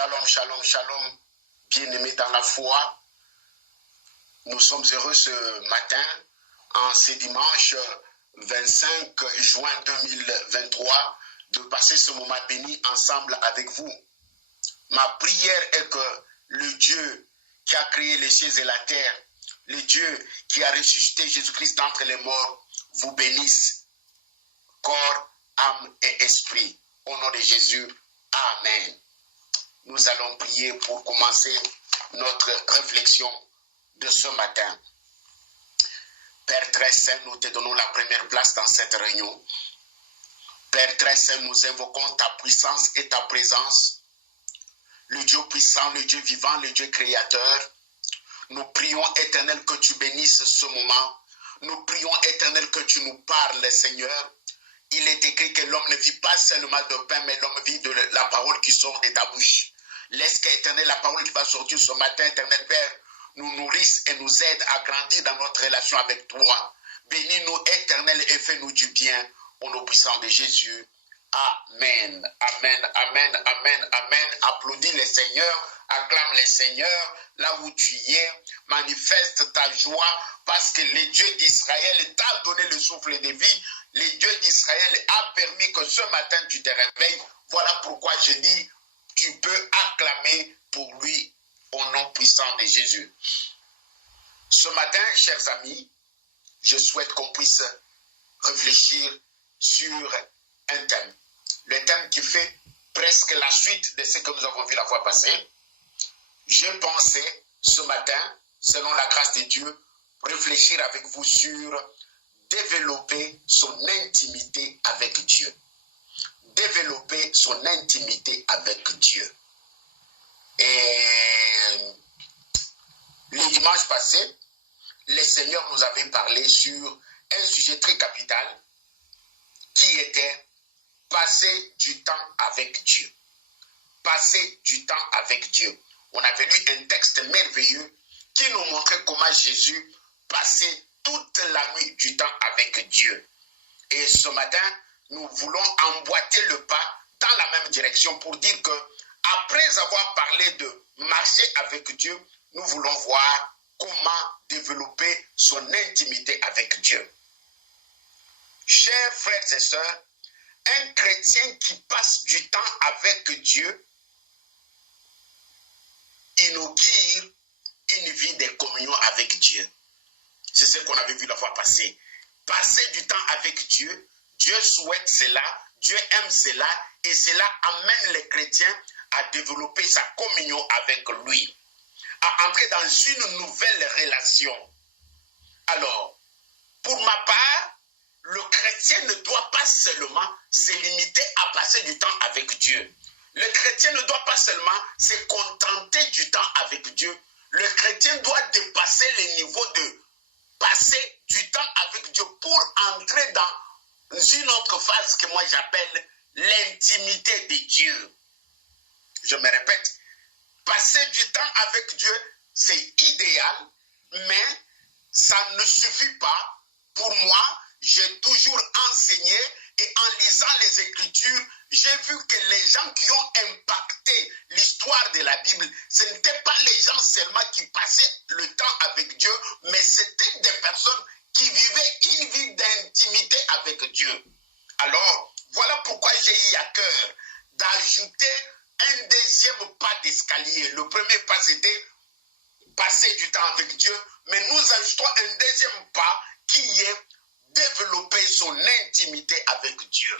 Shalom, shalom, shalom, bien-aimés dans la foi. Nous sommes heureux ce matin, en ce dimanche 25 juin 2023, de passer ce moment béni ensemble avec vous. Ma prière est que le Dieu qui a créé les cieux et la terre, le Dieu qui a ressuscité Jésus-Christ d'entre les morts, vous bénisse, corps, âme et esprit. Au nom de Jésus, Amen. Nous allons prier pour commencer notre réflexion de ce matin. Père très saint, nous te donnons la première place dans cette réunion. Père très saint, nous invoquons ta puissance et ta présence. Le Dieu puissant, le Dieu vivant, le Dieu créateur. Nous prions, Éternel, que tu bénisses ce moment. Nous prions, Éternel, que tu nous parles, Seigneur. Il est écrit que l'homme ne vit pas seulement de pain, mais l'homme vit de la parole qui sort de ta bouche. Laisse qu'Éternel, la parole qui va sortir ce matin, Éternel Père, nous nourrisse et nous aide à grandir dans notre relation avec toi. Bénis-nous, Éternel, et fais-nous du bien. Au nom puissant de Jésus. Amen. Amen. Amen. Amen. Amen. Applaudis le Seigneur. Acclame le Seigneur. Là où tu es, manifeste ta joie parce que le Dieu d'Israël t'a donné le souffle de vie. Le Dieu d'Israël a permis que ce matin tu te réveilles. Voilà pourquoi je dis, tu peux acclamer pour lui au nom puissant de Jésus. Ce matin, chers amis, je souhaite qu'on puisse réfléchir sur un thème. Le thème qui fait presque la suite de ce que nous avons vu la fois passée. Je pensais ce matin, selon la grâce de Dieu, réfléchir avec vous sur développer son intimité avec Dieu. Développer son intimité avec Dieu. Et le dimanche passé, le Seigneur nous avait parlé sur un sujet très capital qui était passer du temps avec Dieu. Passer du temps avec Dieu. On avait lu un texte merveilleux qui nous montrait comment Jésus passait toute la nuit du temps avec Dieu. Et ce matin, nous voulons emboîter le pas dans la même direction pour dire que après avoir parlé de marcher avec Dieu, nous voulons voir comment développer son intimité avec Dieu. Chers frères et sœurs, un chrétien qui passe du temps avec Dieu inaugure une vie de communion avec Dieu. C'est ce qu'on avait vu la fois passée. Passer du temps avec Dieu, Dieu souhaite cela, Dieu aime cela, et cela amène les chrétiens à développer sa communion avec lui, à entrer dans une nouvelle relation. Alors, pour ma part, le chrétien ne doit pas seulement se limiter à passer du temps avec Dieu. Le chrétien ne doit pas seulement se contenter du temps avec Dieu. Le chrétien doit dépasser le niveau de passer du temps avec Dieu pour entrer dans une autre phase que moi j'appelle l'intimité de Dieu. Je me répète, passer du temps avec Dieu, c'est idéal, mais ça ne suffit pas. Pour moi, j'ai toujours enseigné et en lisant les Écritures, j'ai vu que les gens qui ont impacté l'histoire de la Bible, ce n'étaient pas les gens seulement qui passaient le temps avec Dieu, mais c'était des personnes qui vivaient une vie d'intimité avec Dieu. Alors, voilà pourquoi j'ai eu à cœur d'ajouter un deuxième pas d'escalier. Le premier pas, c'était passer du temps avec Dieu, mais nous ajoutons un deuxième pas qui est développer son intimité avec Dieu.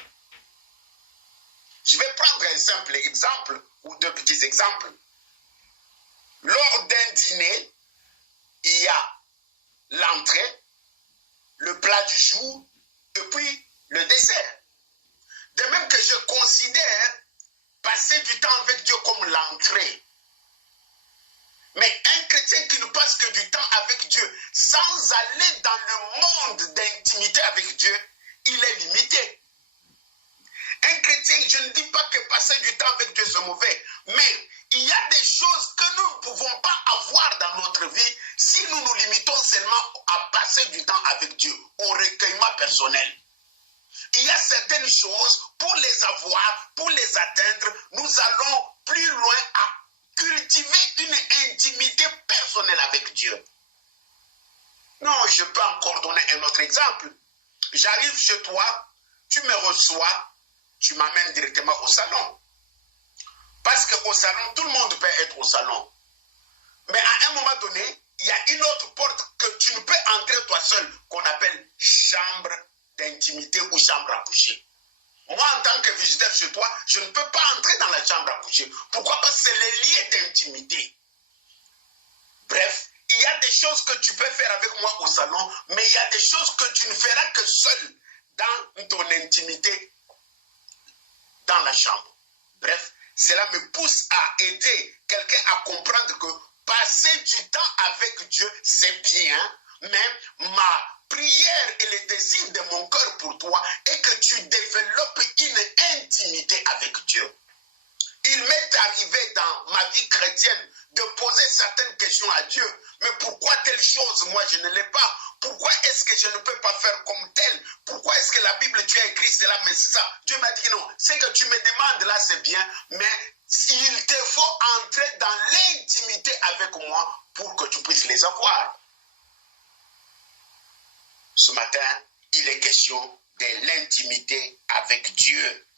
Je vais prendre un simple exemple ou deux petits exemples. Lors d'un dîner, il y a l'entrée, le plat du jour et puis le dessert. De même que je considère passer du temps avec Dieu comme l'entrée. Mais un chrétien qui ne passe que du temps avec Dieu sans aller dans le monde d'intimité avec Dieu, il est limité. Un chrétien, je ne dis pas que passer du temps avec Dieu c'est mauvais, mais il y a des choses que nous ne pouvons pas avoir dans notre vie si nous nous limitons seulement à passer du temps avec Dieu, au recueillement personnel. Il y a certaines choses, pour les avoir, pour les atteindre, nous allons plus loin à cultiver une intimité personnelle avec Dieu. Non, je peux encore donner un autre exemple. J'arrive chez toi, tu me reçois, tu m'amènes directement au salon. Parce qu'au salon, tout le monde peut être au salon. Mais à un moment donné, il y a une autre porte que tu ne peux entrer toi seul, qu'on appelle chambre d'intimité ou chambre à coucher. Moi, en tant que visiteur chez toi, je ne peux pas entrer dans la chambre à coucher. Pourquoi? Parce que c'est les liens d'intimité. Bref, il y a des choses que tu peux faire avec moi au salon, mais il y a des choses que tu ne feras que seul dans ton intimité, dans la chambre. Bref, cela me pousse à aider quelqu'un à comprendre que passer du temps avec Dieu, c'est bien, mais ma prière et le désir de mon cœur pour toi est que tu développes une intimité avec Dieu. Il m'est arrivé dans ma vie chrétienne de poser certaines questions à Dieu. Mais pourquoi telle chose, moi je ne l'ai pas? Pourquoi est-ce que je ne peux pas faire comme tel? Pourquoi est-ce que la Bible, tu as écrit cela, mais c'est ça? Dieu m'a dit non, ce que tu me demandes là, c'est bien, mais il te faut entrer dans l'intimité avec moi pour que tu puisses les avoir. Ce matin, il est question de l'intimité avec Dieu.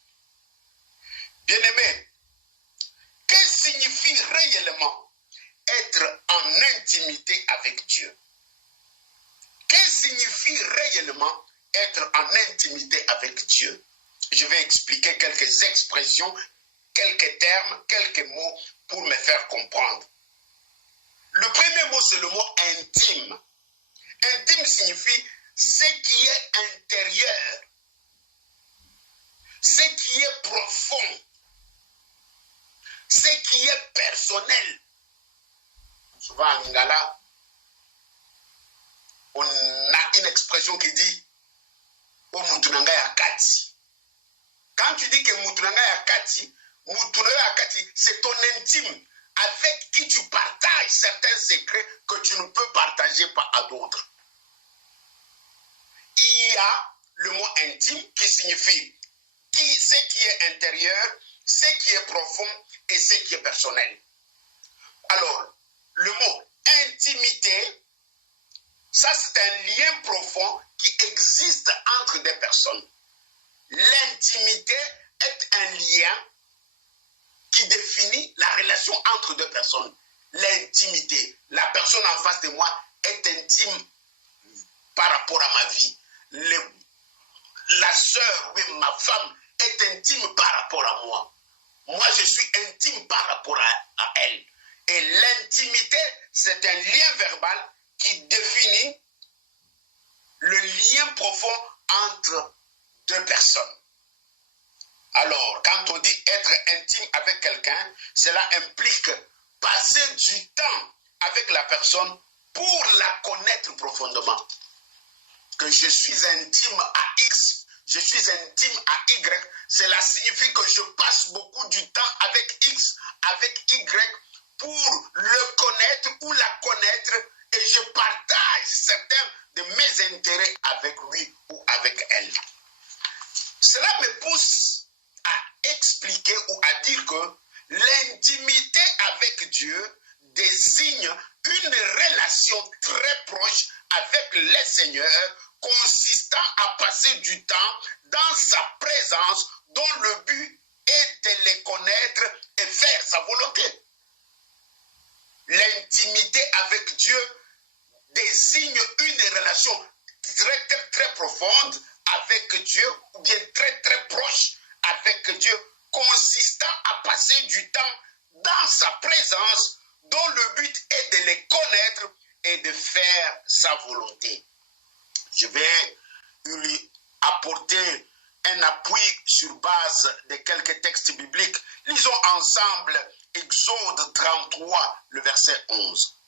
Bien-aimé, que signifie réellement être en intimité avec Dieu? Que signifie réellement être en intimité avec Dieu? Je vais expliquer quelques expressions, quelques termes, quelques mots pour me faire comprendre. Le premier mot, c'est le mot intime. Intime signifie ce qui est intérieur, ce qui est profond, ce qui est personnel. Souvent en lingala, on a une expression qui dit « O mutunanga ya kati ». Quand tu dis que mutunanga ya kati, c'est ton intime avec qui tu partages certains secrets que tu ne peux partager pas à d'autres. Il y a le mot intime qui signifie ce qui est intérieur, ce qui est profond et ce qui est personnel. Alors, le mot intimité, ça c'est un lien profond qui existe entre des personnes. L'intimité est un lien qui définit la relation entre deux personnes. L'intimité, la personne en face de moi est intime par rapport à ma vie. La sœur, oui, ma femme est intime par rapport à moi. Moi, je suis intime par rapport à elle. Et l'intimité, c'est un lien verbal qui définit le lien profond entre deux personnes. Alors, quand on dit être intime avec quelqu'un, cela implique passer du temps avec la personne pour la connaître profondément. Que je suis intime à X, je suis intime à Y, cela signifie que je passe beaucoup du temps avec X, avec Y, pour le connaître ou la connaître, et je partage certains de mes intérêts avec lui ou avec elle. Cela me pousse à expliquer ou à dire que l'intimité avec Dieu désigne une relation très proche avec le Seigneur, consistant à passer du temps dans sa présence, dont le but est de les connaître et faire sa volonté. L'intimité avec Dieu désigne une relation très, très, très profonde avec Dieu, ou bien très, très proche avec Dieu, consistant à passer du temps dans sa présence, dont le but est de les connaître et de faire sa volonté. Je vais lui apporter un appui sur base de quelques textes bibliques. Lisons ensemble Exode 33, le verset 11.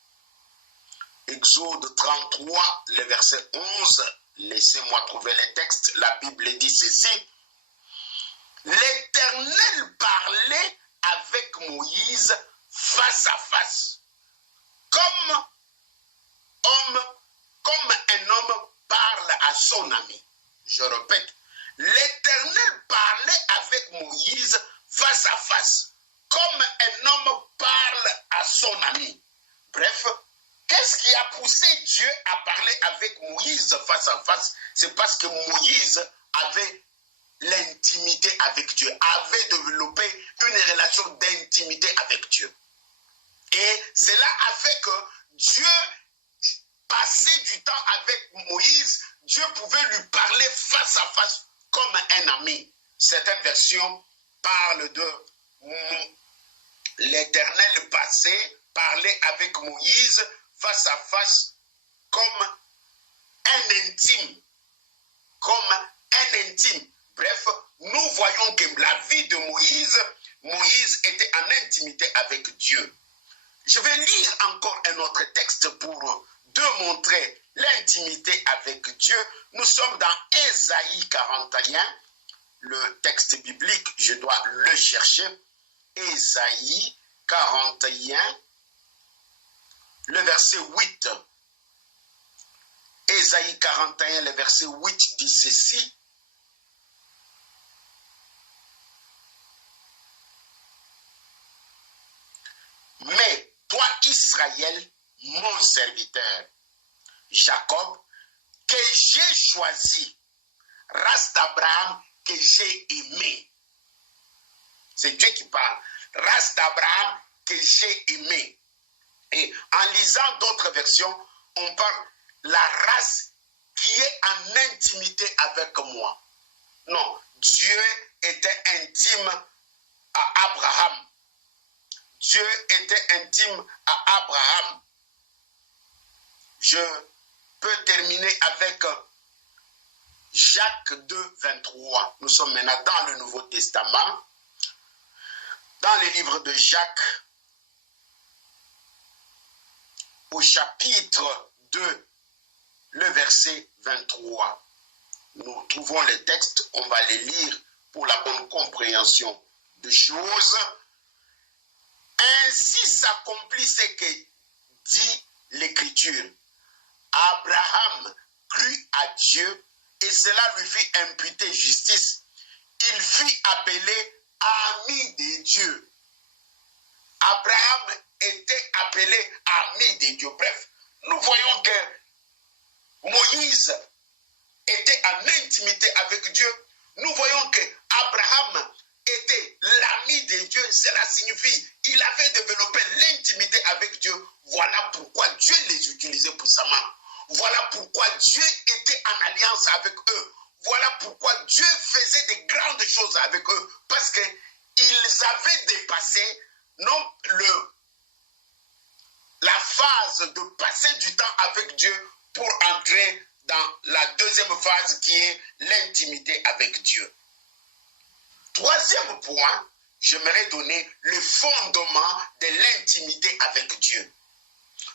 Exode 33, le verset 11. Laissez-moi trouver les textes. La Bible dit ceci. L'Éternel parlait avec Moïse face à face, comme un homme parle à son ami. Je répète, l'Éternel parlait avec Moïse face à face, comme un homme parle à son ami. Bref, qu'est-ce qui a poussé Dieu à parler avec Moïse face à face? C'est parce que Moïse avait l'intimité avec Dieu, avait développé une relation d'intimité avec Dieu. Et cela a fait que Dieu passait du temps avec Moïse, Dieu pouvait lui parler face à face comme un ami. Certaines versions parlent de l'Éternel passé, parler avec Moïse face à face comme un intime. Comme un intime. Bref, nous voyons que la vie de Moïse était en intimité avec Dieu. Je vais lire encore un autre texte pour démontrer l'intimité avec Dieu. Nous sommes dans Ésaïe 41, le texte biblique, je dois le chercher. Ésaïe 41, le verset 8. Ésaïe 41, le verset 8 dit ceci. Mais toi, Israël, mon serviteur, Jacob, que j'ai choisi, race d'Abraham que j'ai aimé. C'est Dieu qui parle. Race d'Abraham que j'ai aimé. Et en lisant d'autres versions, on parle la race qui est en intimité avec moi. Non, Dieu était intime à Abraham. Dieu était intime à Abraham. Je peux terminer avec Jacques 2, 23. Nous sommes maintenant dans le Nouveau Testament. Dans le livre de Jacques, au chapitre 2, le verset 23. Nous trouvons les textes, on va les lire pour la bonne compréhension des choses. Ainsi s'accomplit ce que dit l'Écriture. Abraham crut à Dieu et cela lui fit imputer justice. Il fut appelé ami de Dieu. Abraham était appelé ami de Dieu. Bref, nous voyons que Moïse était en intimité avec Dieu. Nous voyons que Abraham était l'ami de Dieu. Cela signifie qu'il avait développé l'intimité avec Dieu. Voilà pourquoi Dieu les utilisait puissamment. Voilà pourquoi Dieu était en alliance avec eux. Voilà pourquoi Dieu faisait de grandes choses avec eux. Parce qu'ils avaient dépassé non la phase de passer du temps avec Dieu pour entrer dans la deuxième phase qui est l'intimité avec Dieu. Troisième point, j'aimerais donner le fondement de l'intimité avec Dieu.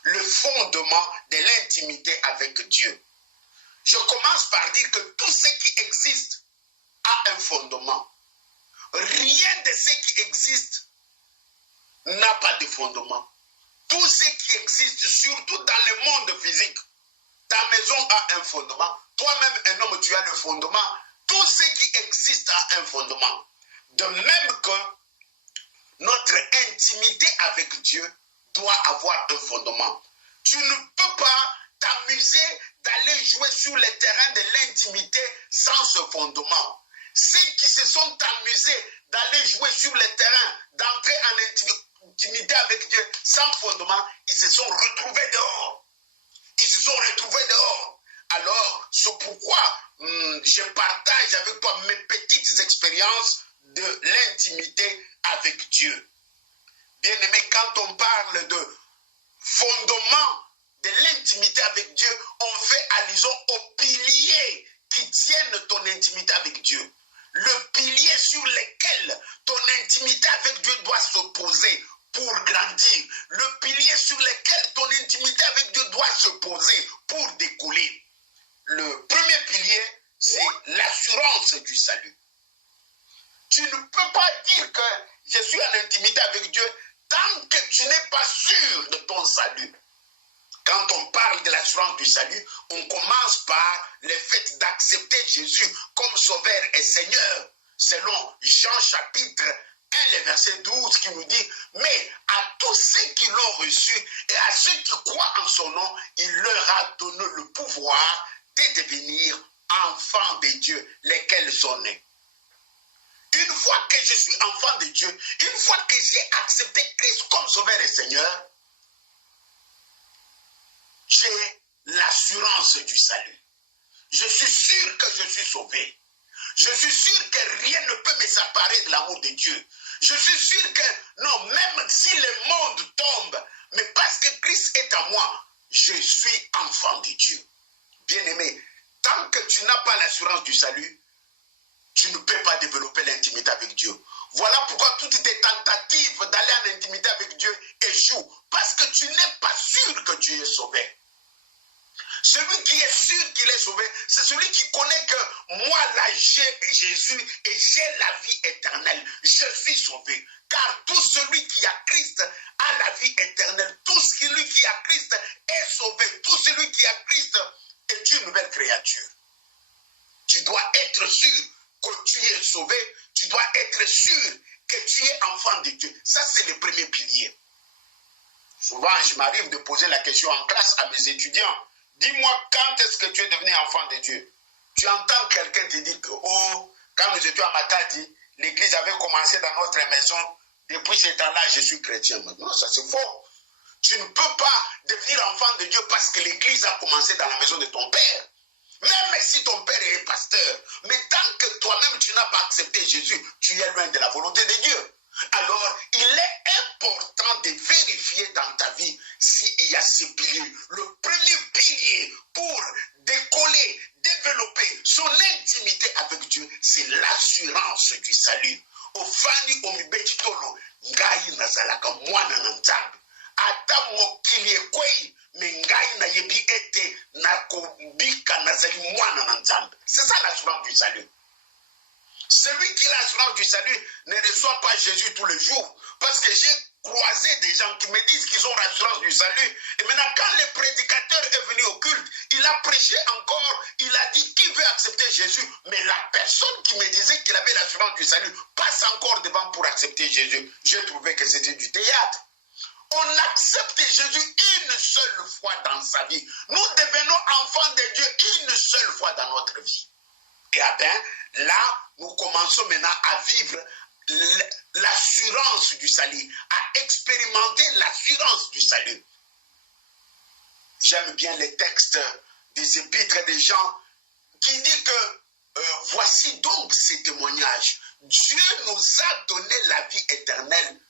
Le fondement de l'intimité avec Dieu. Je commence par dire que tout ce qui existe a un fondement. Rien de ce qui existe n'a pas de fondement. Tout ce qui existe, surtout dans le monde physique, ta maison a un fondement. Toi-même, un homme, tu as le fondement. Tout ce qui existe a un fondement. De même que notre intimité avec Dieu doit avoir un fondement. Tu ne peux pas t'amuser d'aller jouer sur le terrain de l'intimité sans ce fondement. Ceux qui se sont amusés d'aller jouer sur le terrain, d'entrer en intimité avec Dieu sans fondement, ils se sont retrouvés dehors. Ils se sont retrouvés dehors. Alors, c'est pourquoi je partage avec toi mes petites expériences de l'intimité avec Dieu. Bien-aimé, quand on parle de fondement de l'intimité avec Dieu, on fait allusion aux piliers qui tiennent ton intimité avec Dieu. Le pilier sur lequel ton intimité avec Dieu doit se poser pour grandir. Le pilier sur lequel ton intimité avec Dieu doit se poser pour décoller. Le premier pilier, c'est l'assurance du salut. Tu ne peux pas dire que je suis en intimité avec Dieu tant que tu n'es pas sûr de ton salut. Quand on parle de l'assurance du salut, on commence par le fait d'accepter Jésus comme sauveur et Seigneur. Selon Jean chapitre le verset 12 qui nous dit, mais à tous ceux qui l'ont reçu et à ceux qui croient en son nom, il leur a donné le pouvoir de devenir enfants de Dieu, lesquels sont nés. Une fois que je suis enfant de Dieu, une fois que j'ai accepté Christ comme sauveur et Seigneur, j'ai l'assurance du salut. Je suis sûr que je suis sauvé. Je suis sûr que rien ne peut me séparer de l'amour de Dieu. Je suis sûr que, non, même si le monde tombe, mais parce que Christ est en moi, je suis enfant de Dieu. Bien-aimé, tant que tu n'as pas l'assurance du salut, tu ne peux pas développer l'intimité avec Dieu. Voilà pourquoi toutes tes tentatives d'aller en intimité avec Dieu échouent. Parce que tu n'es pas sûr que tu es sauvé. Celui qui est sûr qu'il est sauvé, c'est celui qui connaît que moi, là, j'ai Jésus et j'ai la vie éternelle. Je suis sauvé. Car tout celui qui a Christ a la vie éternelle. Tout celui qui a Christ est sauvé. Tout celui qui a Christ est une nouvelle créature. Tu dois être sûr que tu es sauvé. Tu dois être sûr que tu es enfant de Dieu. Ça, c'est le premier pilier. Souvent, je m'arrive de poser la question en classe à mes étudiants. Dis-moi, quand est-ce que tu es devenu enfant de Dieu? Tu entends quelqu'un te dire que, oh, quand nous étions à Matadi, l'église avait commencé dans notre maison. Depuis ce temps-là, je suis chrétien. Non, ça c'est faux. Tu ne peux pas devenir enfant de Dieu parce que l'église a commencé dans la maison de ton père. Même si ton père est pasteur. Mais tant que toi-même, tu n'as pas accepté Jésus, tu es loin de la volonté de Dieu. Alors, il est important de vérifier dans ta vie s'il y a ces piliers. Le premier pilier pour décoller, développer son intimité avec Dieu, c'est l'assurance du salut. Ofani omibetitolo ngai nazalaka mwana na nzambe. Ata mokili ekwei me ngai na yebi ete nakobika nazali mwana na nzambe. C'est ça l'assurance du salut. Celui qui a l'assurance du salut ne reçoit pas Jésus tous les jours. Parce que j'ai croisé des gens qui me disent qu'ils ont l'assurance du salut. Et maintenant, quand le prédicateur est venu au culte, il a prêché encore, il a dit qui veut accepter Jésus. Mais la personne qui me disait qu'il avait l'assurance du salut passe encore devant pour accepter Jésus. J'ai trouvé que c'était du théâtre. On accepte Jésus une seule fois dans sa vie. Nous devenons enfants de Dieu une seule fois dans notre vie. Et bien, là, nous commençons maintenant à vivre l'assurance du salut, à expérimenter l'assurance du salut. J'aime bien les textes des épîtres des gens qui disent que voici donc ces témoignages. Dieu nous a donné la vie éternelle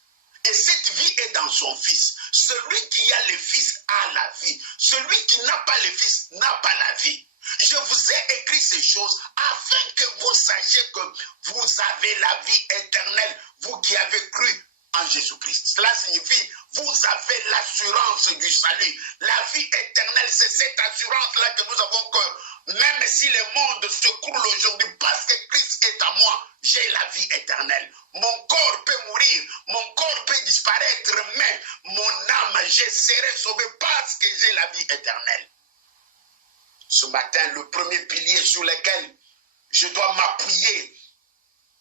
et cette vie est dans son Fils. Celui qui a le Fils a la vie. Celui qui n'a pas le Fils n'a pas la vie. Je vous ai écrit ces choses afin que vous sachiez que vous avez la vie éternelle, vous qui avez cru en Jésus-Christ. Cela signifie, vous avez l'assurance du salut. La vie éternelle, c'est cette assurance-là que nous avons que même si le monde se croule aujourd'hui, parce que Christ est à moi, j'ai la vie éternelle. Mon corps peut mourir, mon corps peut disparaître, mais mon âme, je serai sauvé parce que j'ai la vie éternelle. Ce matin, le premier pilier sur lequel je dois m'appuyer,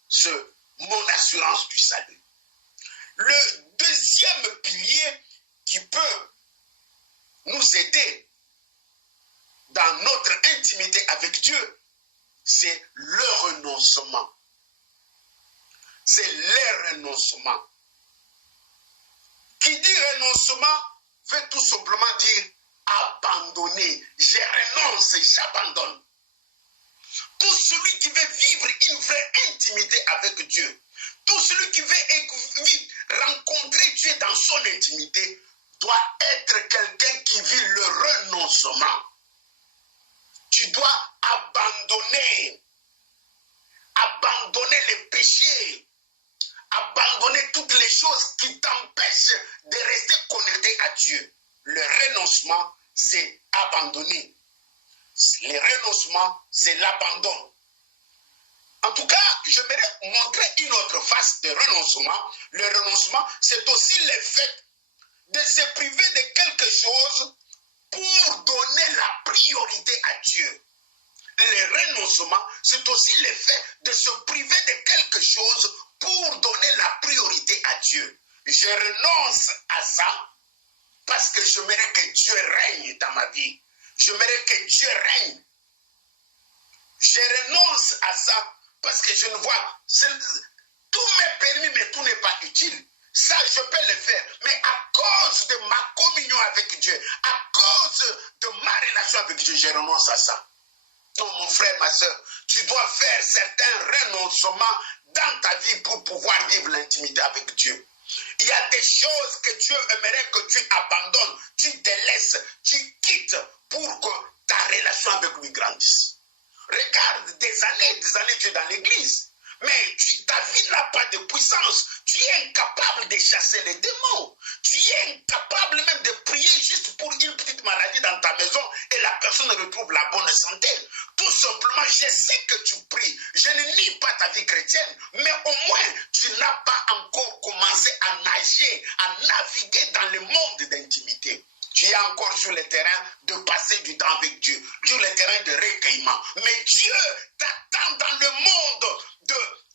c'est mon assurance du salut. Le deuxième pilier qui peut nous aider dans notre intimité avec Dieu, c'est le renoncement. C'est le renoncement. Qui dit renoncement veut tout simplement dire abandonner. Je renonce, j'abandonne. Tout celui qui veut vivre une vraie intimité avec Dieu, tout celui qui veut rencontrer Dieu dans son intimité, doit être quelqu'un qui vit le renoncement. Tu dois abandonner les péchés, abandonner toutes les choses qui t'empêchent de rester connecté à Dieu. Le renoncement, c'est abandonner. Le renoncement, c'est l'abandon. En tout cas, je voudrais montrer une autre face de renoncement. Le renoncement, c'est aussi le fait de se priver de quelque chose pour donner la priorité à Dieu. Le renoncement, c'est aussi le fait de se priver de quelque chose pour donner la priorité à Dieu. Je renonce à ça parce que j'aimerais que Dieu règne dans ma vie. J'aimerais que Dieu règne. Je renonce à ça parce que je ne vois... Tout m'est permis, mais tout n'est pas utile. Ça, je peux le faire. Mais à cause de ma communion avec Dieu, à cause de ma relation avec Dieu, je renonce à ça. Non, mon frère, ma soeur, tu dois faire certains renoncements dans ta vie pour pouvoir vivre l'intimité avec Dieu. Il y a des choses que Dieu aimerait que tu abandonnes, tu délaisses, tu quittes pour que ta relation avec lui grandisse. Regarde, des années, tu es dans l'église. Mais ta vie n'a pas de puissance. Tu es incapable de chasser les démons. Tu es incapable même de prier juste pour une petite maladie dans ta maison et la personne retrouve la bonne santé. Tout simplement, je sais que tu pries. Je ne nie pas ta vie chrétienne, mais au moins, tu n'as pas encore commencé à nager, à naviguer dans le monde d'intimité. Tu es encore sur le terrain de passer du temps avec Dieu, sur le terrain de recueillement. Mais Dieu t'attend dans le monde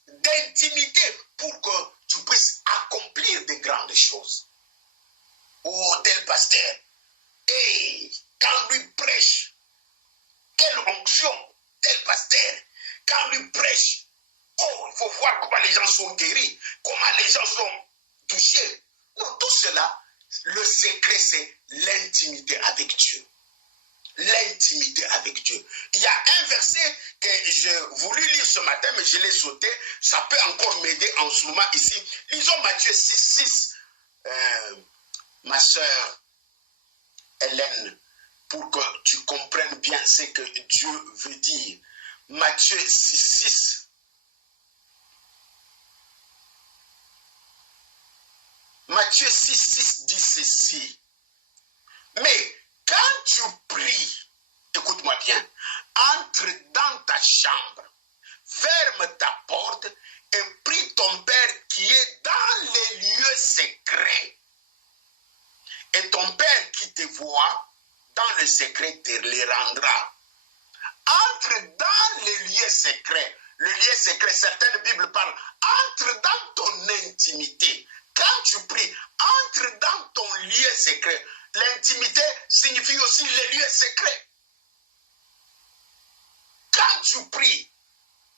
d'intimité pour que tu puisses accomplir de grandes choses. Oh, tel pasteur, hey, quand lui prêche, quelle onction, tel pasteur, quand lui prêche, oh, il faut voir comment les gens sont guéris, comment les gens sont touchés. Non, tout cela, le secret, c'est l'intimité avec Dieu. L'intimité avec Dieu. Il y a un verset que j'ai voulu lire ce matin, mais je l'ai sauté. Ça peut encore m'aider en ce moment ici. Lisons Matthieu 6, 6. Ma soeur Hélène, pour que tu comprennes bien ce que Dieu veut dire. Matthieu 6, 6. Matthieu 6, 6 dit ceci. Mais quand tu pries, écoute-moi bien, entre dans ta chambre, ferme ta porte et prie ton Père qui est dans les lieux secrets. Et ton Père qui te voit dans le secret te les rendra. Entre dans les lieux secrets. Le lieu secret, certaines Bibles parlent, entre dans ton intimité. Quand tu pries, entre dans ton lieu secret. L'intimité signifie aussi les lieux secrets. Quand tu pries,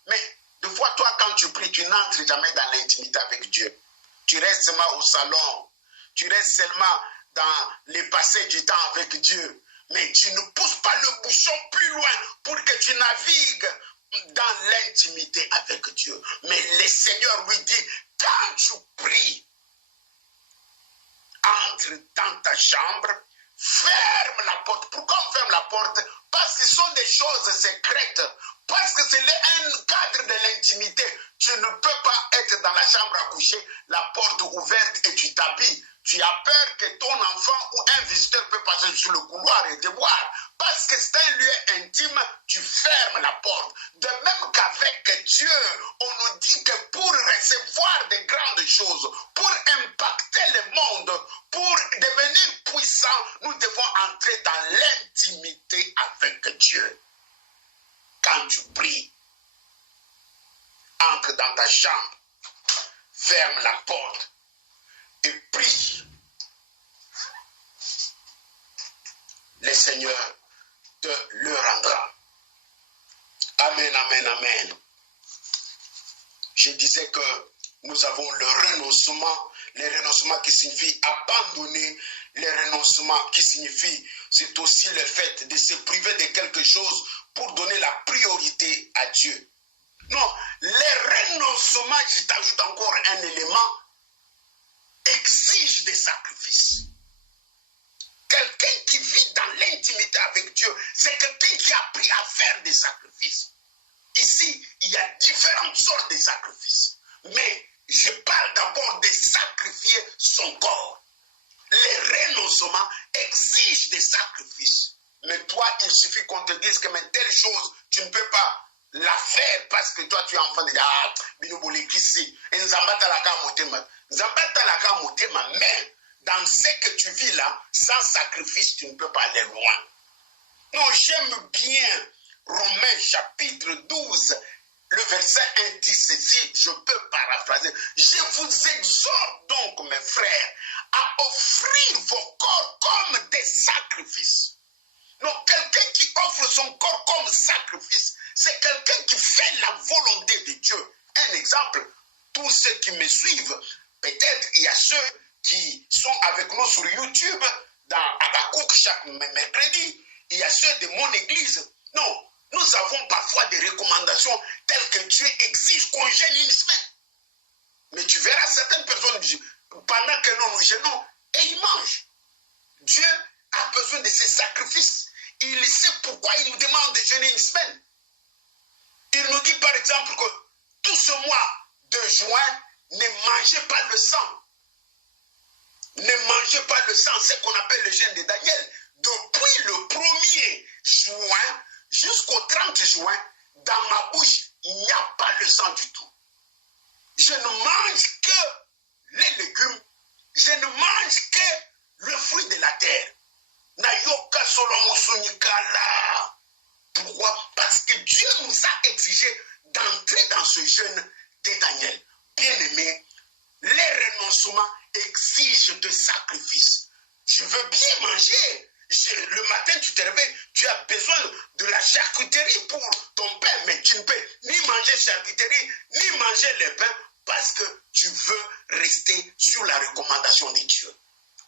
mais des fois, toi, quand tu pries, tu n'entres jamais dans l'intimité avec Dieu. Tu restes seulement au salon. Tu restes seulement dans les passés du temps avec Dieu. Mais tu ne pousses pas le bouchon plus loin pour que tu navigues dans l'intimité avec Dieu. Mais le Seigneur lui dit, quand tu pries, entre dans ta chambre, ferme la porte. Pourquoi on ferme la porte? Parce que ce sont des choses secrètes. Parce que c'est un cadre de l'intimité. Tu ne peux pas être dans la chambre à coucher, la porte ouverte et tu t'habilles. Tu as peur que ton enfant ou un visiteur peut passer sur le couloir et te voir. Parce que c'est un lieu intime, tu fermes la porte. De même qu'avec Dieu, on nous dit que pour recevoir de grandes choses, pour impacter le monde, pour devenir puissant, nous devons entrer dans l'intimité avec Dieu. Quand tu pries, entre dans ta chambre, ferme la porte et prie. Le Seigneur te le rendra. Amen, amen, amen. Je disais que nous avons le renoncement qui signifie abandonner, le renoncement qui signifie, c'est aussi le fait de se priver de quelque chose pour donner la priorité à Dieu. Non, le renoncement, je t'ajoute encore un élément, exige des sacrifices. Quelqu'un qui vit dans l'intimité avec Dieu, c'est quelqu'un qui a appris à faire des sacrifices. Ici, il y a différentes sortes de sacrifices. Mais je parle d'abord de sacrifier son corps. Le renoncement exige des sacrifices. Mais toi, il suffit qu'on te dise que mais telle chose, tu ne peux pas la faire parce que toi, tu es enfant de mais dans ce que tu vis là, sans sacrifice, tu ne peux pas aller loin. Non, j'aime bien Romains chapitre 12, Le verset 1 dit ceci, je peux paraphraser. Je vous exhorte donc, mes frères, à offrir vos corps comme des sacrifices. Donc, quelqu'un qui offre son corps comme sacrifice, c'est quelqu'un qui fait la volonté de Dieu. Un exemple, tous ceux qui me suivent, peut-être il y a ceux qui sont avec nous sur YouTube, dans Abakouk chaque mercredi, il y a ceux de mon église. Non, nous avons parfois des recommandations telles que Dieu exige qu'on gêne une semaine. Mais tu verras certaines personnes, pendant que nous nous gênons, et ils mangent. Dieu a besoin de ces sacrifices. Il sait pourquoi il nous demande de jeûner une semaine. Il nous dit par exemple que tout ce mois de juin, ne mangez pas le sang. Ne mangez pas le sang, c'est ce qu'on appelle le jeûne de Daniel. Depuis le 1er juin jusqu'au 30 juin, dans ma bouche, il n'y a pas le sang du tout. Je ne mange que les légumes. Je ne mange que le fruit de la terre. Nayoka Solomosunikala. Pourquoi? Parce que Dieu nous a exigé d'entrer dans ce jeûne de Daniel. Bien-aimé, les renoncements exigent de sacrifices. Je veux bien manger. Le matin, tu te réveilles, tu as besoin de la charcuterie pour ton pain, mais tu ne peux ni manger charcuterie, ni manger les pains, parce que tu veux rester sur la recommandation de Dieu.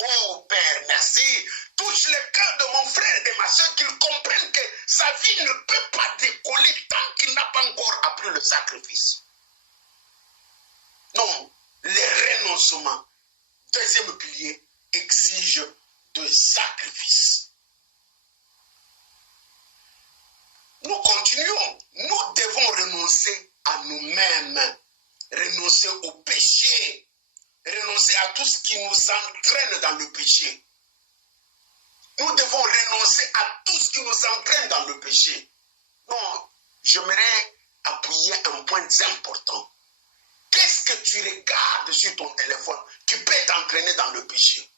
Oh Père, merci. Touche le cœur de mon frère et de ma soeur, qu'ils comprennent que sa vie ne peut pas décoller tant qu'il n'a pas encore appris le sacrifice. Non, les renoncements, deuxième pilier, exigent de sacrifice. Nous continuons. Nous devons renoncer à nous-mêmes, renoncer au péché, renoncer à tout ce qui nous entraîne dans le péché. Nous devons renoncer à tout ce qui nous entraîne dans le péché. Non, j'aimerais appuyer un point important. Qu'est-ce que tu regardes sur ton téléphone qui peut t'entraîner dans le péché?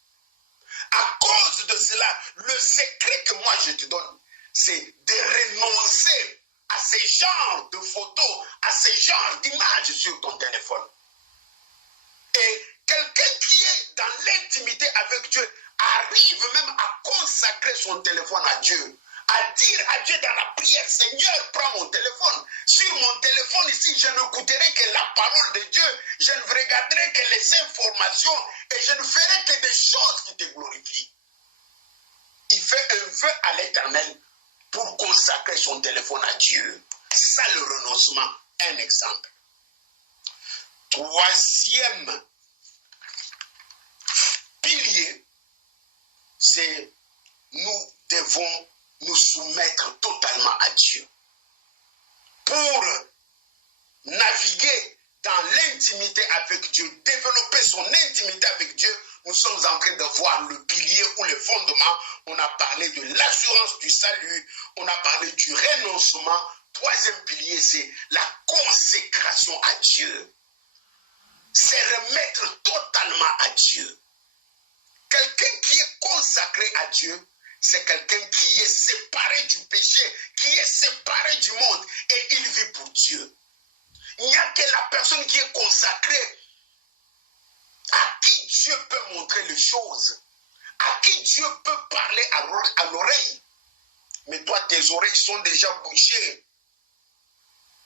À cause de cela, le secret que moi je te donne, c'est de renoncer à ces genres de photos, à ces genres d'images sur ton téléphone. Et quelqu'un qui est dans l'intimité avec Dieu arrive même à consacrer son téléphone à Dieu, à dire à Dieu dans la prière, Seigneur, prends mon téléphone. Sur mon téléphone ici, je n'écouterai que la parole de Dieu, je ne regarderai que les informations et je ne ferai que des choses qui te glorifient. Il fait un vœu à l'Éternel pour consacrer son téléphone à Dieu. C'est ça le renoncement. Un exemple. Troisième pilier, c'est nous devons nous soumettre totalement à Dieu. Pour naviguer dans l'intimité avec Dieu, développer son intimité avec Dieu, nous sommes en train de voir le pilier ou le fondement. On a parlé de l'assurance du salut, on a parlé du renoncement. Troisième pilier, c'est la consécration à Dieu. C'est remettre totalement à Dieu. Quelqu'un qui est consacré à Dieu, c'est quelqu'un qui est séparé du péché, qui est séparé du monde et il vit pour Dieu. Il n'y a que la personne qui est consacrée à qui Dieu peut montrer les choses, à qui Dieu peut parler à l'oreille. Mais toi, tes oreilles sont déjà bouchées.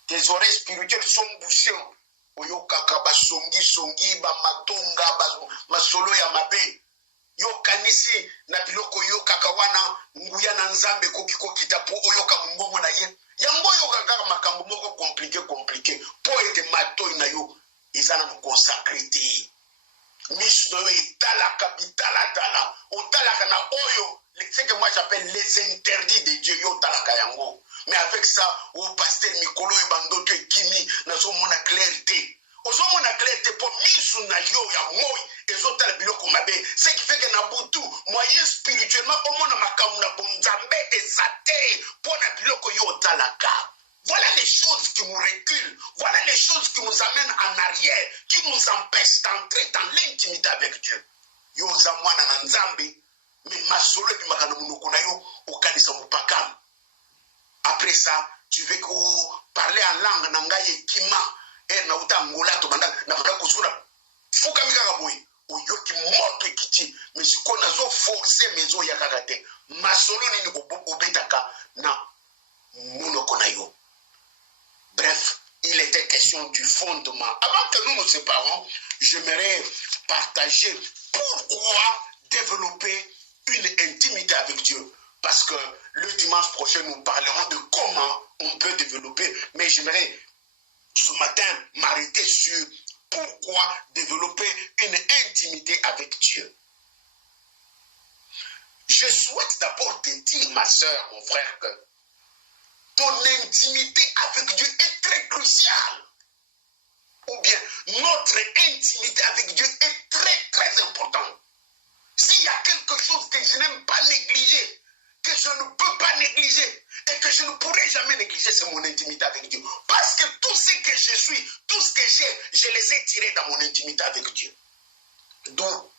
Tes oreilles spirituelles sont bouchées. Oyokaka basongi songi ba matonga masolo ya mabe. Yokanisi na biloko yokaka wana nguya na nzambe koki tapo oyoka mungongo na ye. Yango yokaka makambo moko compliqué po ete matoi na yo ezana mo consacré. Miso yo etalaka bitala otalaka na oyo ce que moi j'appelle les interdits de Dieu yo talaka yango. Mais avec ça, au pasteur Mikolo et Bandoto et Kimi, nous sommes la clarté. Nous sommes la clarté pour misu na yo ya moi et zota biloko mabe. Ce qui fait que na butu, moyen spirituellement, au monde makamu na bonzambe et zate pour na biloko yo talaka. Voilà les choses qui nous reculent. Voilà les choses qui nous amènent en arrière, qui nous empêchent d'entrer dans l'intimité avec Dieu. Yo zamwana na nzambe, mais masolo bi makana munoko na yo okanisa mupakam. Après ça, tu veux que parler en langue nangaye kima na uta ngola to banda na banda kusuna fuka mika kaboyi oyoki moto ekiti mais sikona zo forcer maison ya kakate masolo nini obetaka na monoko na yo. Bref, il était question du fondement. Avant que nous nous séparons, j'aimerais partager pourquoi développer une intimité avec Dieu. Parce que le dimanche prochain, nous parlerons de comment on peut développer. Mais j'aimerais ce matin m'arrêter sur pourquoi développer une intimité avec Dieu. Je souhaite d'abord te dire, ma soeur, mon frère, que ton intimité avec Dieu est très cruciale. Ou bien, notre intimité avec Dieu est très, très importante. S'il y a quelque chose que je n'aime pas négliger, que je ne peux pas négliger, et que je ne pourrai jamais négliger, c'est mon intimité avec Dieu. Parce que tout ce que je suis, tout ce que j'ai, je les ai tirés dans mon intimité avec Dieu. Donc,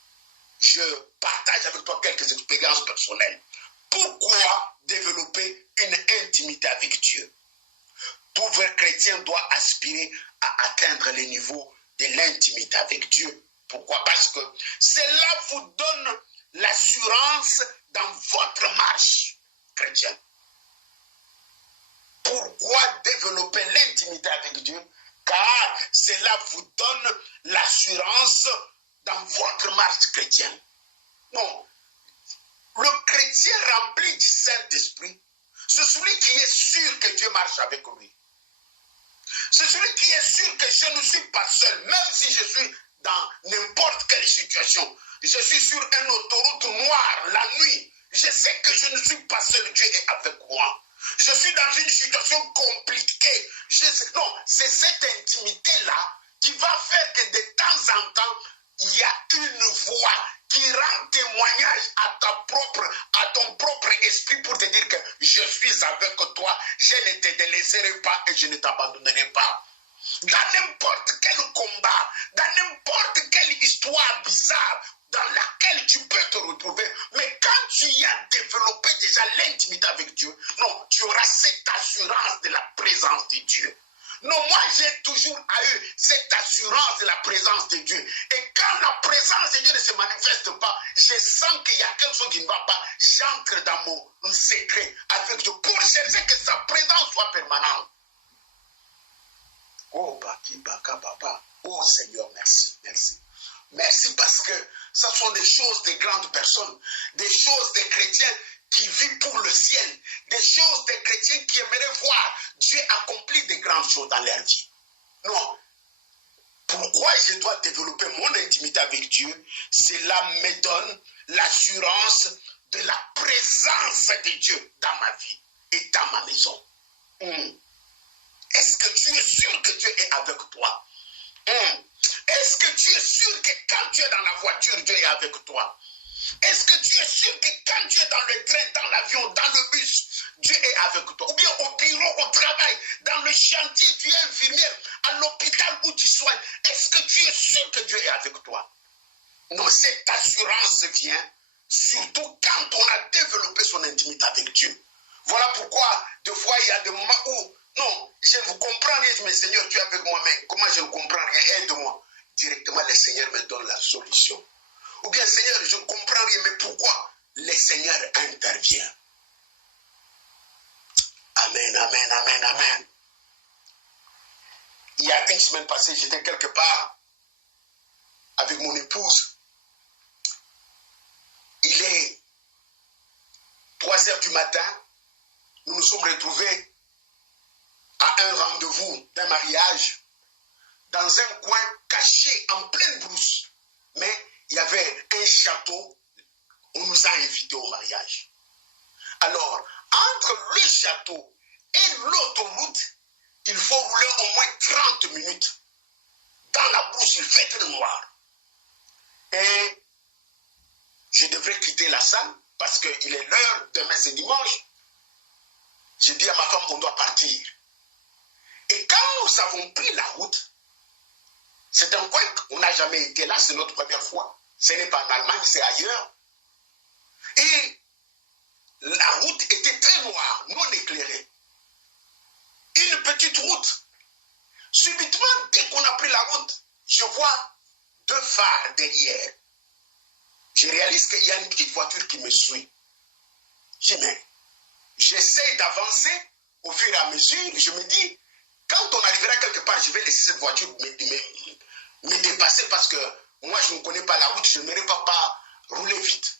je partage avec toi quelques expériences personnelles. Pourquoi développer une intimité avec Dieu? Tout vrai chrétien doit aspirer à atteindre les niveaux de l'intimité avec Dieu. Pourquoi? Parce que cela vous donne l'assurance dans votre marche chrétienne. Pourquoi développer l'intimité avec Dieu? Car cela vous donne l'assurance dans votre marche chrétienne. Non. Le chrétien rempli du Saint-Esprit, c'est celui qui est sûr que Dieu marche avec lui. C'est celui qui est sûr que je ne suis pas seul, même si je suis dans n'importe quelle situation. Je suis sur une autoroute noire la nuit. Je sais que je ne suis pas seul, Dieu est avec moi. Je suis dans une situation compliquée. Non, c'est cette intimité-là qui va faire que de temps en temps, il y a une voix qui rend témoignage à ton propre esprit pour te dire que je suis avec toi, je ne te délaisserai pas et je ne t'abandonnerai pas. Dans n'importe quel combat, dans n'importe quelle histoire bizarre dans laquelle tu peux te retrouver, mais quand tu y as développé déjà l'intimité avec Dieu, non, tu auras cette assurance de la présence de Dieu. Non, moi j'ai toujours eu cette assurance de la présence de Dieu. Et quand la présence de Dieu ne se manifeste pas, je sens qu'il y a quelque chose qui ne va pas. J'entre dans mon secret avec Dieu pour chercher que sa présence soit permanente. Oh, Baki, Baka, Papa. Oh Seigneur, merci, merci. Merci parce que ce sont des choses de grandes personnes, des choses des chrétiens qui vivent pour le ciel, des choses des chrétiens qui aimeraient voir Dieu accomplir de grandes choses dans leur vie. Non. Pourquoi je dois développer mon intimité avec Dieu? Cela me donne l'assurance de la présence de Dieu dans ma vie et dans ma maison. Est-ce que tu es sûr que Dieu est avec toi? Est-ce que tu es sûr que quand tu es dans la voiture, Dieu est avec toi? Est-ce que tu es sûr que quand tu es dans le train, dans l'avion, dans le bus, Dieu est avec toi? Ou bien au bureau, au travail, dans le chantier, tu es infirmière, à l'hôpital où tu soignes. Est-ce que tu es sûr que Dieu est avec toi? Non, cette assurance vient surtout quand on a développé son intimité avec Dieu. Voilà pourquoi, des fois, il y a des moments où, non, je ne comprends rien, mais Seigneur, tu es avec moi, mais comment je ne comprends rien? Aide-moi. Directement, le Seigneur me donne la solution. Ou bien, Seigneur, je ne comprends rien, mais pourquoi? Le Seigneur intervient. Amen, amen, amen, amen. Il y a une semaine passée, j'étais quelque part avec mon épouse. Il est 3 heures du matin. Nous nous sommes retrouvés à un rendez-vous d'un mariage dans un coin caché en pleine brousse. Mais il y avait un château. On nous a invités au mariage. Alors, entre le château et l'autoroute, il faut rouler au moins 30 minutes. Dans la brousse, il fait très noir. Et je devrais quitter la salle parce qu'il est l'heure, demain c'est dimanche. J'ai dit à ma femme qu'on doit partir. Et quand nous avons pris la route, c'est un coin qu'on n'a jamais été là, c'est notre première fois. Ce n'est pas en Allemagne, c'est ailleurs. Et la route était très noire, non éclairée. une petite route. Subitement, dès qu'on a pris la route, je vois 2 phares derrière. Je réalise qu'il y a une petite voiture qui me suit. Je dis, mais j'essaye d'avancer au fur et à mesure. Je me dis, quand on arrivera quelque part, je vais laisser cette voiture me dépasser parce que moi, je ne connais pas la route, je n'aimerais pas rouler vite.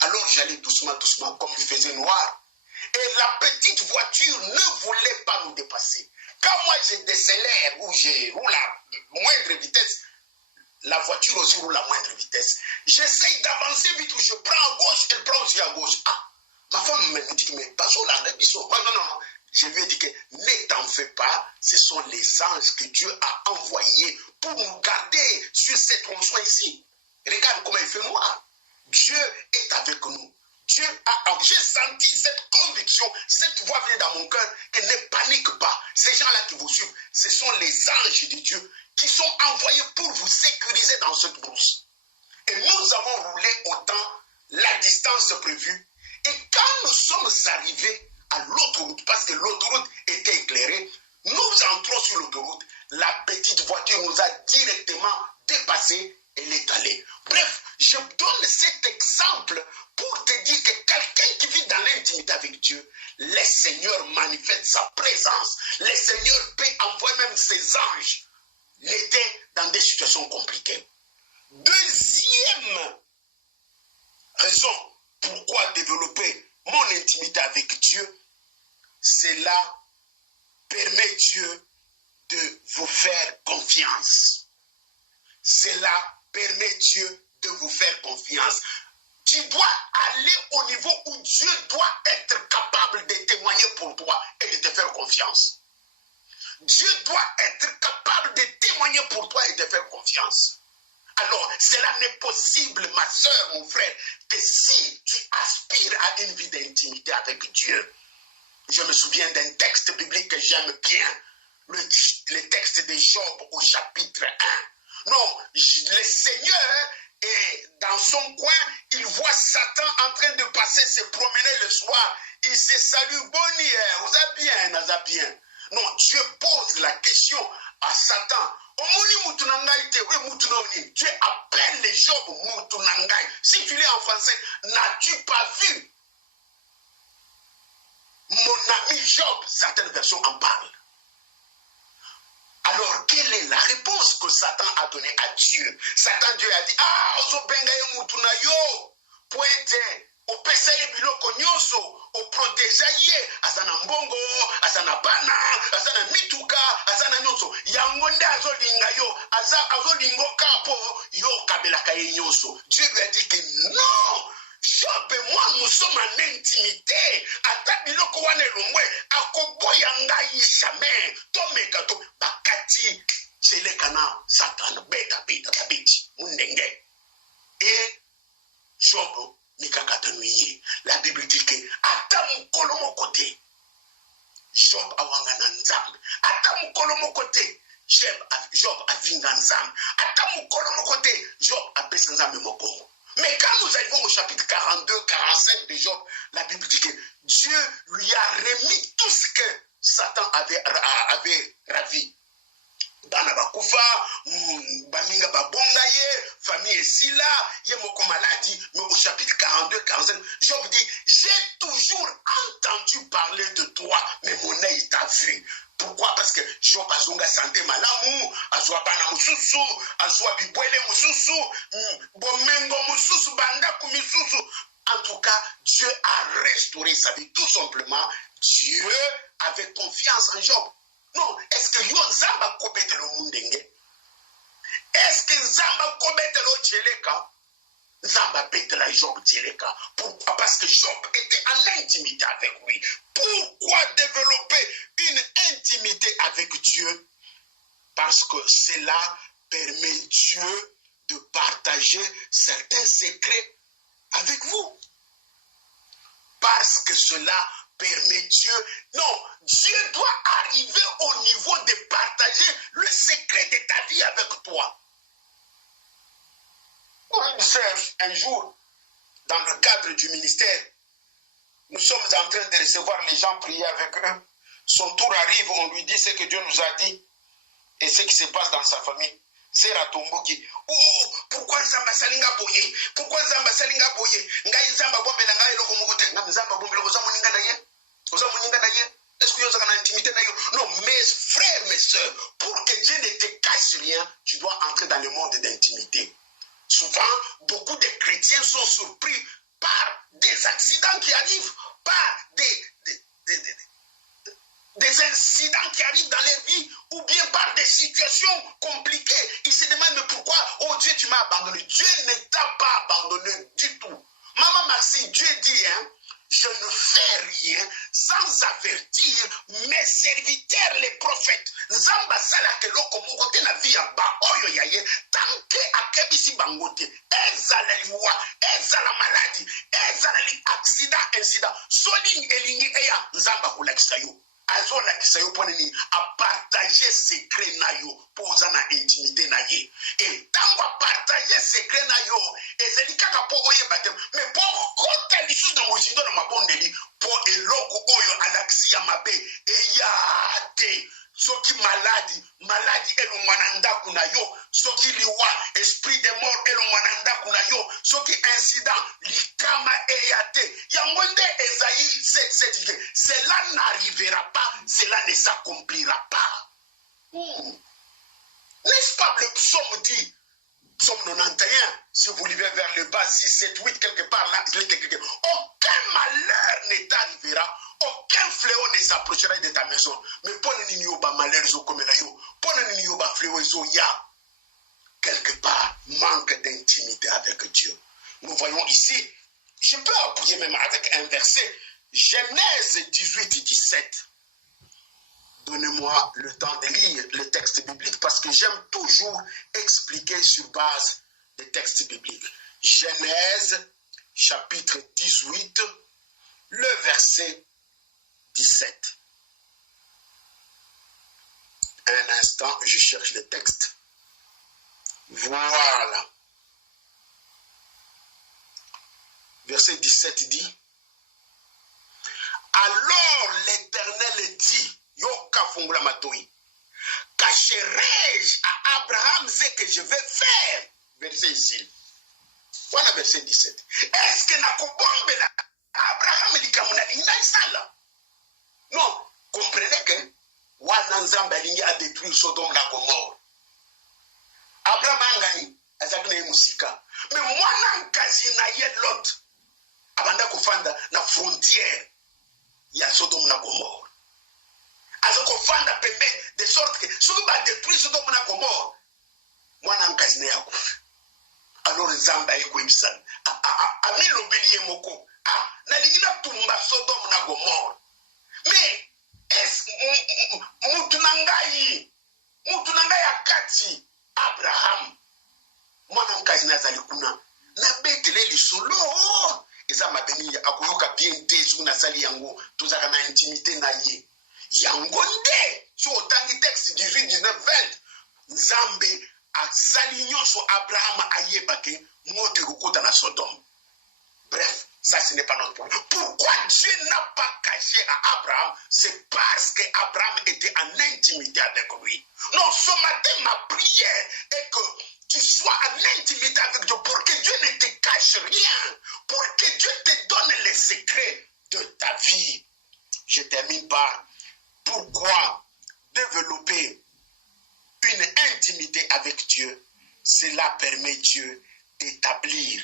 Alors, j'allais doucement, doucement, comme il faisait noir. Et la petite voiture ne voulait pas nous dépasser. Quand moi, je décélère ou je roule à moindre vitesse, la voiture aussi roule à moindre vitesse. J'essaye d'avancer vite, je prends à gauche, elle prend aussi à gauche. Ah, ma femme me dit, mais pas là, non. Je lui ai dit que ne t'en fais pas, ce sont les anges que Dieu a envoyés pour nous garder sur cette tronçon ici. Regarde comment il fait noir. Dieu est avec nous. J'ai senti cette conviction, cette voix venue dans mon cœur, que ne panique pas. Ces gens-là qui vous suivent, ce sont les anges de Dieu qui sont envoyés pour vous sécuriser dans cette brousse. Et nous avons roulé autant la distance prévue. Et quand nous sommes arrivés à l'autoroute, parce que l'autoroute était éclairée, nous entrons sur l'autoroute, la petite voiture nous a directement dépassés, elle est allée. Bref, je donne cet exemple pour te dire que quelqu'un qui vit dans l'intimité avec Dieu, le Seigneur manifeste sa présence. Le Seigneur peut envoyer même ses anges l'aider dans des situations compliquées. Deuxième raison pourquoi développer mon intimité avec Dieu, cela permet Dieu de vous faire confiance. Cela permet Dieu de vous faire confiance. Tu dois aller au niveau où Dieu doit être capable de témoigner pour toi et de te faire confiance. Dieu doit être capable de témoigner pour toi et de te faire confiance. Alors, cela n'est possible, ma soeur, mon frère, que si tu aspires à une vie d'intimité avec Dieu. Je me souviens d'un texte biblique que j'aime bien, le texte de Job au chapitre 1. Non, le Seigneur est dans son coin, il voit Satan en train de passer, se promener le soir. Il se salue, Bonnie, vous allez bien, vous allez bien. Non, Dieu pose la question à Satan. Dieu appelle les Job Moutunangai. Si tu lis en français, n'as-tu pas vu mon ami Job? Certaines versions en parlent. Alors, quelle est la réponse que Satan a donnée à Dieu? Satan, Dieu a dit, ah, ozobengaye mutunayo, poete, opesa ye biloko nyonso, oproteja ye, azana mbongo, azana bana, azana mituka, azana nyonso. Yangonde azolinga yo, azolingo kapo, yo kabelaka ye nyonso. Dieu lui a dit que non, Job et moi, nous sommes en intimité. Ata biloko wane longwe, akoboya ngai jamais. Tomekato, bakati, chelekana, Satan, beta, mundenge. Et Job, nikakatanuye. La Bible dit que, ata mukolo mokote, Job awangana nzambe. Ata mukolo mokote, Job avinga nzambe. Ata mukolo mokote, Job apesa nzambe mokongo. Mais quand nous arrivons au chapitre 42, 45 de Job, la Bible dit que Dieu lui a remis tout ce que Satan avait ravi. Bana bakufa, baminga babongaye, famille sila, yemoko maladie. Mais au chapitre 42, 45, Job dit, j'ai toujours entendu parler de toi, mais mon œil t'a vu. Pourquoi? Parce que Job azonga santé malamu, azwa bana mususu, azwa bibwele mususu, bomengo mususu, bandaku mususu. En tout cas, Dieu a restauré sa vie. Tout simplement, Dieu avait confiance en Job. Non, est-ce que yo nzamba kobetelo mundenge? Est-ce que nzamba kobetelo cheleka? Nzamba betela Job cheleka. Pourquoi? Parce que Job était en intimité avec lui. Pourquoi développer une intimité avec Dieu? Parce que cela permet Dieu de partager certains secrets avec vous. Parce que cela permet Dieu. Non, Dieu doit arriver au niveau de partager le secret de ta vie avec toi. Un jour, dans le cadre du ministère, nous sommes en train de recevoir les gens, prier avec eux. son tour arrive, on lui dit ce que Dieu nous a dit et ce qui se passe dans sa famille. C'est Ratomboki. Oh, pourquoi Nzamba Salinga Boye? Pourquoi Nzamba Salinga Boye? Ngai Nzamba Bombela Ngai Loko Mogote. Nzamba Bombela Ozamoninga Naye? Ozamoninga Naye? Est-ce que vous avez une intimité? Non, mes frères, mes soeurs, pour que Dieu ne te cache rien, tu dois entrer dans le monde d'intimité. Souvent, beaucoup de chrétiens sont surpris par des accidents qui arrivent, par des incidents qui arrivent dans leur vie, ou bien par des situations compliquées. Ils se demandent, mais pourquoi, oh Dieu, tu m'as abandonné? Dieu ne t'a pas abandonné du tout. Maman Maxi, Dieu dit, hein, je ne fais rien sans avertir mes serviteurs, les prophètes. Zamba sala ke loko mokote na via ba oyo yaye tanke akebisi bangote ezala liwa ezala maladie ezala li accident incident soling elingi eya nzamba kulakisa yo azolakisa yo poneni a partager secret na yo poza na intimité na ye et tango a partager secret na yo ezeli kaka po oyeba te mais po kota lisu na mozindo na mabondeli po eloko oyo alakisi ya mabe eya te. Soki maladie elongwana ndaku na yo, soki liwa esprit de mort elongwana ndaku na yo, soki incident likama eyate. Yangonde Esaïe 7:7 cela n'arrivera pas, cela ne s'accomplira pas. N'est-ce pas le psaume dit, psaume 91, si vous lisez vers le bas, 6, 7, 8, quelque part là, aucun malheur ne t'arrivera. Aucun fléau ne s'approchera de ta maison. Mais pour ne pas malheur comme la yo, pour ne pas fléau ya. Quelque part, manque d'intimité avec Dieu. Nous voyons ici, je peux appuyer même avec un verset, Genèse 18-17. Donnez-moi le temps de lire le texte biblique parce que j'aime toujours expliquer sur base des textes bibliques. Genèse chapitre 18, le verset 17. Un instant, je cherche le texte. Voilà. Verset 17 dit, alors l'Éternel dit, Yoka fungula matoi, cacherai-je à Abraham ce que je vais faire? Verset ici. Voilà verset 17. Est-ce que nakobombe na Abraham likamuna inaisala? Non, comprenez que wana nzambe alingi a détruire Sodome na Gomorrhe. Abraham angani azaki na musika. Mais mwana nkazi na ye Lot abanda kufanda na frontière ya Sodome na Gomorrhe. Azoko fanda pembe de sorte que soki ba détruire Sodome na Gomorrhe mwana nkazi na yakufa. Alors nzambe ayekwebisana amilobeli ye moko nalingi na tumba Sodome na Gomorrhe. Mais mutu nangai akati Abraham mwana nkazi nazali kuna na betele lisolo eza mabeni akoyoka bien te su nazali yango tozaka na intimité na ye yango nde so otangi texte 18 19 20 nzambe asali nyonso Abraham ayebake moto ekokota na Sodome. Bref, ça ce n'est pas notre point. Pourquoi Dieu n'a pas caché à Abraham? C'est parce qu'Abraham était en intimité avec lui. Non, ce matin, ma prière est que tu sois en intimité avec Dieu pour que Dieu ne te cache rien, pour que Dieu te donne les secrets de ta vie. Je termine par pourquoi développer une intimité avec Dieu. Cela permet Dieu d'établir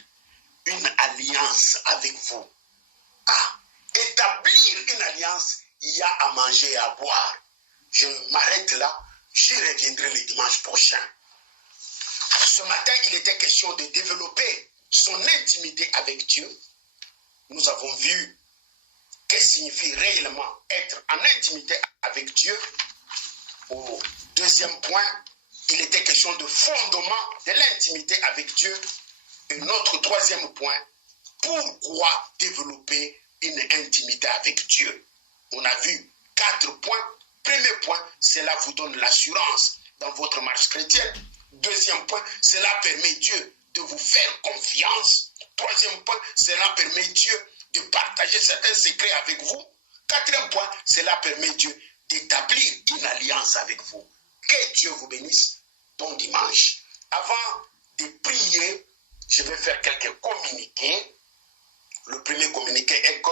une alliance avec vous. Établir une alliance, il y a à manger et à boire. Je m'arrête là, j'y reviendrai le dimanche prochain. Ce matin, il était question de développer son intimité avec Dieu. Nous avons vu ce que signifie réellement être en intimité avec Dieu. Au deuxième point, il était question de fondement de l'intimité avec Dieu. Et notre troisième point, pourquoi développer une intimité avec Dieu? On a vu 4 points. Premier point, cela vous donne l'assurance dans votre marche chrétienne. Deuxième point, cela permet Dieu de vous faire confiance. Troisième point, cela permet Dieu de partager certains secrets avec vous. Quatrième point, cela permet Dieu d'établir une alliance avec vous. Que Dieu vous bénisse. Bon dimanche. Avant de prier, je vais faire quelques communiqués. Le premier communiqué est que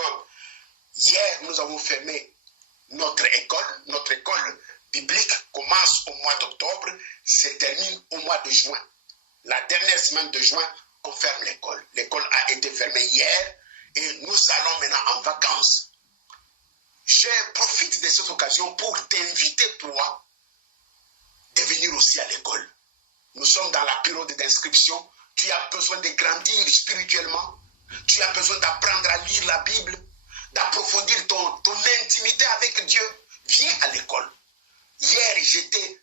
hier, nous avons fermé notre école. Notre école biblique commence au mois d'octobre, se termine au mois de juin. La dernière semaine de juin, on ferme l'école. L'école a été fermée hier et nous allons maintenant en vacances. Je profite de cette occasion pour t'inviter, toi, de venir aussi à l'école. Nous sommes dans la période d'inscription. Tu as besoin de grandir spirituellement. Tu as besoin d'apprendre à lire la Bible, d'approfondir ton intimité avec Dieu. Viens à l'école. Hier, j'étais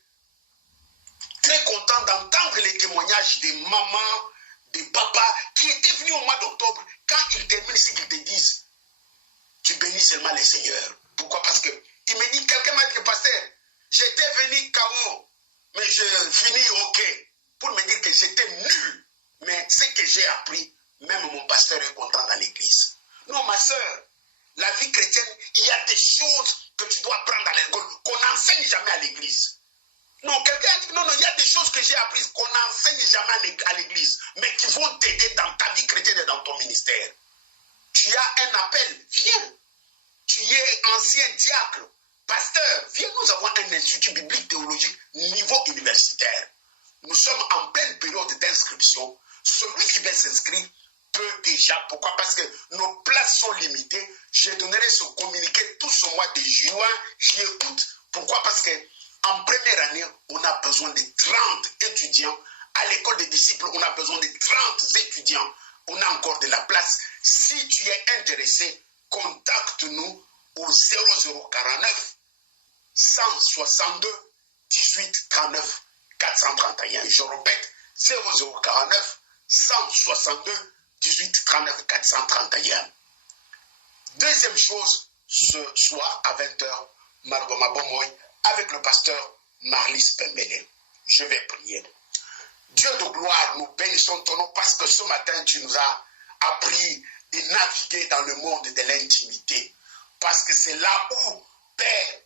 très content d'entendre les témoignages des mamans, des papas qui étaient venus au mois d'octobre. Quand ils terminent, c'est qu'ils te disent, tu bénis seulement le Seigneur. Pourquoi? Parce que il me dit, quelqu'un m'a dit, pasteur, j'étais venu KO, mais je finis OK. Pour me dire que j'étais nul. Mais ce que j'ai appris, même mon pasteur est content dans l'église. Non, ma soeur, la vie chrétienne, il y a des choses que tu dois apprendre à l'école, qu'on n'enseigne jamais à l'église. Non, quelqu'un a dit, non, il y a des choses que j'ai apprises qu'on n'enseigne jamais à l'église, mais qui vont t'aider dans ta vie chrétienne et dans ton ministère. Tu as un appel, viens. Tu es ancien diacre, pasteur, viens, nous avons un institut biblique théologique niveau universitaire. Nous sommes en pleine période d'inscription. Celui qui veut s'inscrire peut déjà. Pourquoi? Parce que nos places sont limitées. Je donnerai ce communiqué tout ce mois de juin, juillet, août. Pourquoi? Parce que en première année, on a besoin de 30 étudiants. À l'école des disciples, on a besoin de 30 étudiants. On a encore de la place. Si tu es intéressé, contacte-nous au 0049 162 18 39 431. Je répète, 0049 162 18 39 431. Deuxième chose, ce soir à 20h, Malboma Bomoy, avec le pasteur Marlis Pembele. Je vais prier. Dieu de gloire, nous bénissons ton nom parce que ce matin, tu nous as appris de naviguer dans le monde de l'intimité. Parce que c'est là où, Père,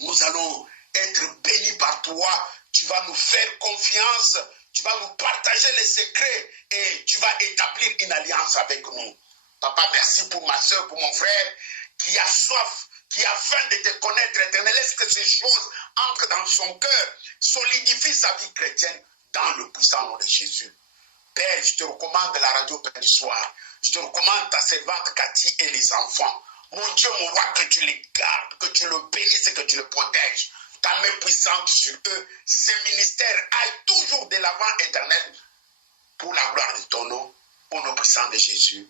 nous allons être bénis par toi. Tu vas nous faire confiance. Tu vas nous partager les secrets et tu vas établir une alliance avec nous. Papa, merci pour ma soeur, pour mon frère qui a soif, qui a faim de te connaître, Éternel. Laisse que ces choses entrent dans son cœur, solidifie sa vie chrétienne dans le puissant nom de Jésus. Père, je te recommande la radio Père du soir. Je te recommande ta servante Cathy et les enfants. Mon Dieu, mon roi, que tu les gardes, que tu le bénisses et que tu le protèges. Ta main puissante sur eux, ces ministères aillent toujours de l'avant, Éternel, pour la gloire de ton nom, au nom puissant de Jésus.